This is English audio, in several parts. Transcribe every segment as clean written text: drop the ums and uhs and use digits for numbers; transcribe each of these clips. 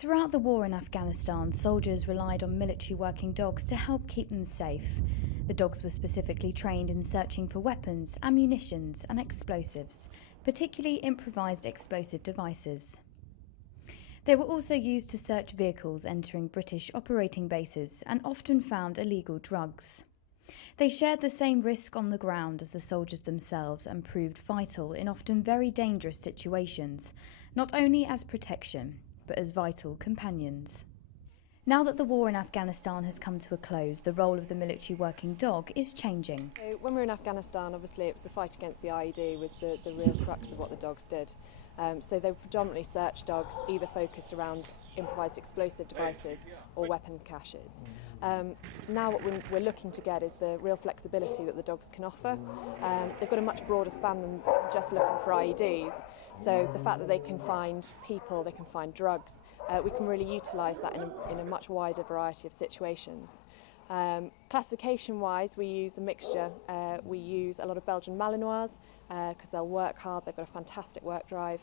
Throughout the war in Afghanistan, soldiers relied on military working dogs to help keep them safe. The dogs were specifically trained in searching for weapons, ammunition and explosives, particularly improvised explosive devices. They were also used to search vehicles entering British operating bases and often found illegal drugs. They shared the same risk on the ground as the soldiers themselves and proved vital in often very dangerous situations, not only as protection, but as vital companions. Now that the war in Afghanistan has come to a close, the role of the military working dog is changing. So when we were in Afghanistan, obviously it was the fight against the IED was the real crux of what the dogs did. So they were predominantly search dogs, either focused around improvised explosive devices or weapons caches. Now what we're looking to get is the real flexibility that the dogs can offer. They've got a much broader span than just looking for IEDs. So the fact that they can find people, they can find drugs, we can really utilise that in a much wider variety of situations. Classification-wise, we use a mixture. We use a lot of Belgian Malinois because they'll work hard, they've got a fantastic work drive.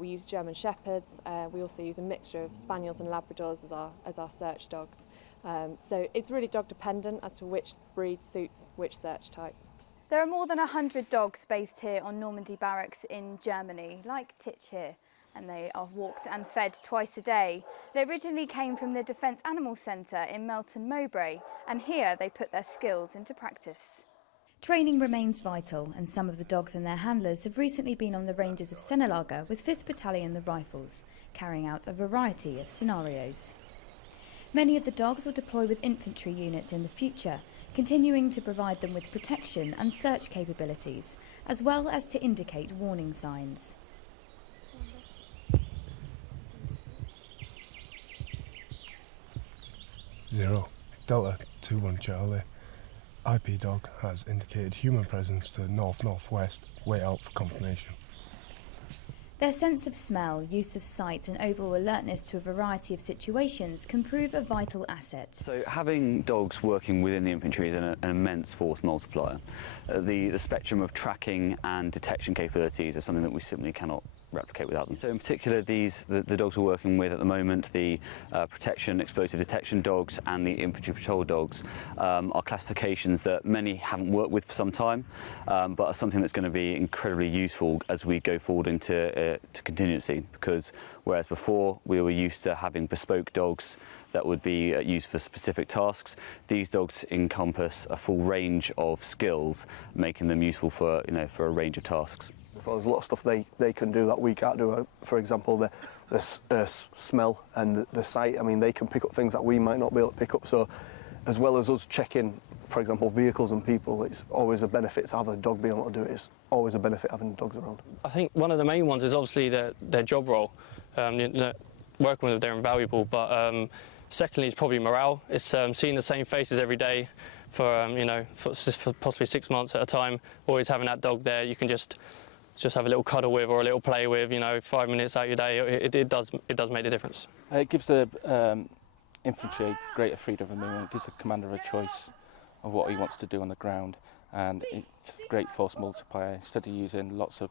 We use German Shepherds. We also use a mixture of Spaniels and Labradors as our search dogs. So it's really dog dependent as to which breed suits which search type. There are more than 100 dogs based here on Normandy Barracks in Germany, like Titch here, and they are walked and fed twice a day. They originally came from the Defence Animal Centre in Melton Mowbray, and here they put their skills into practice. Training remains vital, and some of the dogs and their handlers have recently been on the ranges of Senelager with 5th Battalion the Rifles, carrying out a variety of scenarios. Many of the dogs will deploy with infantry units in the future, continuing to provide them with protection and search capabilities, as well as to indicate warning signs. Zero, Delta 21 Charlie. IP dog has indicated human presence to north-northwest, wait out for confirmation. Their sense of smell, use of sight and overall alertness to a variety of situations can prove a vital asset. So having dogs working within the infantry is an immense force multiplier. The spectrum of tracking and detection capabilities is something that we simply cannot replicate without them. So in particular the dogs we're working with at the moment, the protection explosive detection dogs and the infantry patrol dogs are classifications that many haven't worked with for some time, but are something that's going to be incredibly useful as we go forward into to contingency, because whereas before we were used to having bespoke dogs that would be used for specific tasks, these dogs encompass a full range of skills, making them useful for a range of tasks. There's a lot of stuff they can do that we can't do. For example, the smell and the sight. I mean, they can pick up things that we might not be able to pick up. So, as well as us checking, for example, vehicles and people, it's always a benefit to have a dog being able to do it. It's always a benefit having dogs around. I think one of the main ones is obviously their job role. Working with them, they're invaluable, but secondly, it's probably morale. It's seeing the same faces every day for possibly 6 months at a time. Always having that dog there, you can just have a little cuddle with or a little play with, 5 minutes out your day. It does make the difference. It gives the infantry greater freedom of movement. It gives the commander a choice of what he wants to do on the ground, and it's a great force multiplier. Instead of using lots of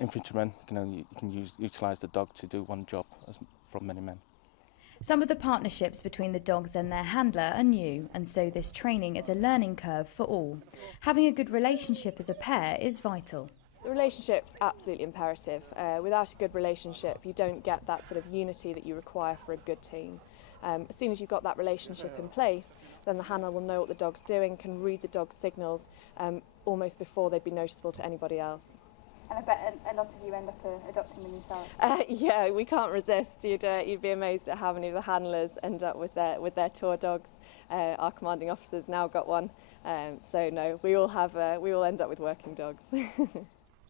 infantrymen, you can utilise the dog to do one job from many men. Some of the partnerships between the dogs and their handler are new, and so this training is a learning curve for all. Having a good relationship as a pair is vital. The relationship's absolutely imperative. Without a good relationship, you don't get that sort of unity that you require for a good team. As soon as you've got that relationship in place, then the handler will know what the dog's doing, can read the dog's signals almost before they'd be noticeable to anybody else. And I bet a lot of you end up adopting them yourselves. Yeah, we can't resist. You'd be amazed at how many of the handlers end up with their tour dogs. Our commanding officer's now got one. So no, we all end up with working dogs.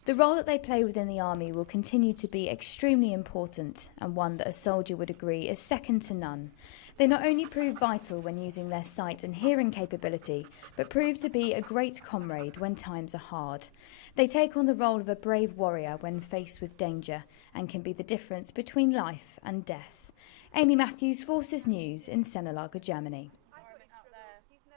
The role that they play within the army will continue to be extremely important, and one that a soldier would agree is second to none. They not only prove vital when using their sight and hearing capability, but prove to be a great comrade when times are hard. They take on the role of a brave warrior when faced with danger, and can be the difference between life and death. Amy Matthews, Forces News in Senelager, Germany.